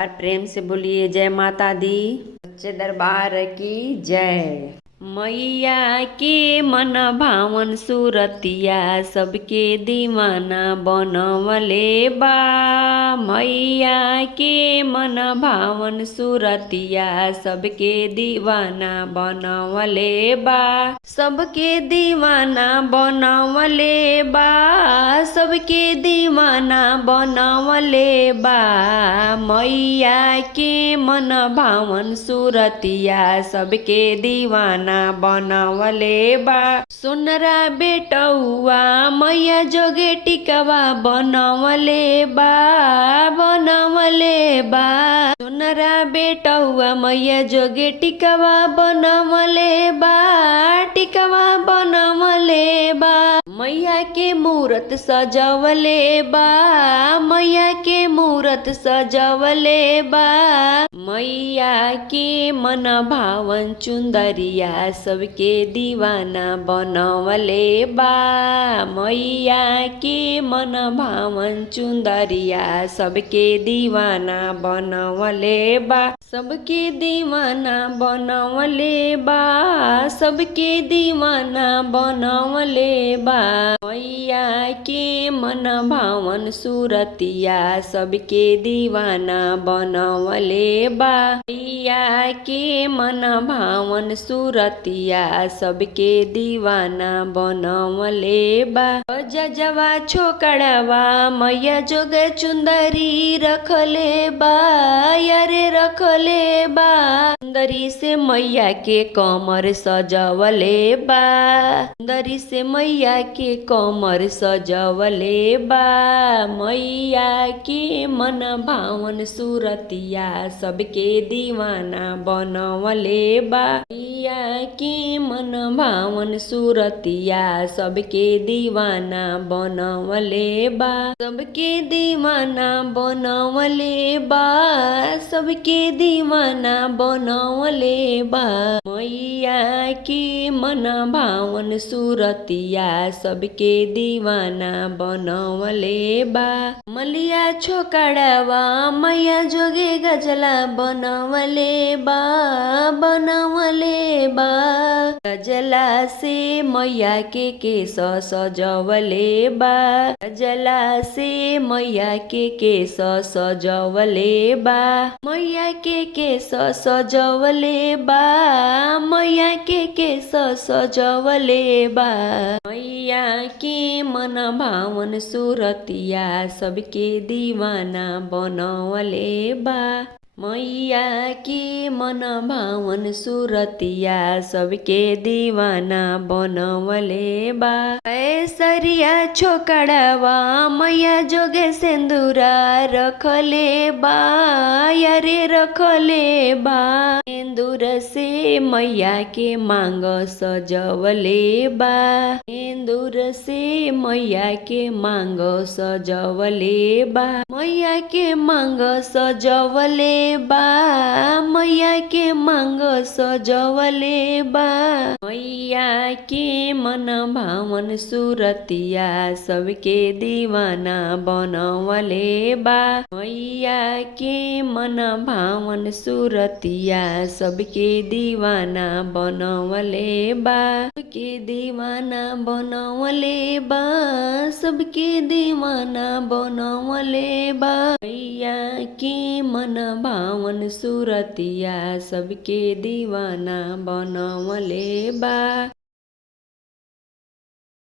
और प्रेम से बोलिए जय माता दी। सच्चे दरबार की जय। मैया के मन भावन सूरतिया सबके दीवाना बनवले बा। मैया के मन भावन सूरतिया सबके दीवाना बनवले बा। सबके दीवाना बनवले बा। सबके दीवाना बनवले बा। मैया के मन भावन सूरतिया सबके दीवाना बनवले बा। सोनरा बेटौआ मैया जोगे टिकवा बनवले बा। बनवले बा। सोनरा बेटौआ मैया जोगे टिकवा बनवले बा। टिकवा बनवले बा। मैया के मूरत सजवले बा। मैया के मूरत सजवले बा। मैया के मन भावन चुंदरिया सबके दीवाना बनवले बा। मैया के मन भावन चुंदरिया सबके दीवाना बनवले बा। सबके दीवाना बनवले बा। सबके दीवाना बनवले बा। मैया के मन भावन सूरतिया सबके दीवाना बनवले बा। मैया के मन भावन सूरतिया सबके दीवाना बनवले बा। जजवा छोकड़वा मैया जोग चुंदरी रखले बा। यारे रखले बा। सुंदरी से मैया के कमर सजवले बा। सुंदरी से मैया के कमर सजवले बा। मैया के मन भावन सूरतिया सबके दीवाना बनवले बा। मैया के मन भावन सूरतिया सबके दीवाना बनवले बा। सबके दीवाना बनवले बा। सबके दीवाना बनवले बा। मैया के मन भावन सूरतिया सबके दीवाना बनवले बा। मलिया छोकड़वा मैया जोगे गजला बनवले बा। बनवले बा। गजला से मैया के केस सजवले बा। गजला से मैया के केस सजवले बा। मैया के केस सजवले बा। मैया के केस सजवले बा। मैया के मन भावन सूरतिया सबके दीवाना बनवले बा। मैया के मन भावन सूरतिया सबके दीवाना बनवले बा। ऐसरिया छोकड़वा मैया जोगे सिंदूरा रखले बा। यारे रखले बा। सिंदूर से मैया के मांग सजवले बा। सिंदूर से मैया के मांग सजवले बा। मैया के मांग सजवले बा। मैया के मांग सजवले बा। मैया के मन भावन सूरतिया सबके दीवाना बनवले बा। मैया के मन भावन सूरतिया सबके दीवाना बनवले बा। सबके दीवाना बनवले बा। सबके दीवाना बनवले बा। मैया के मन भावन सूरतिया सबके दीवाना बनवले बा।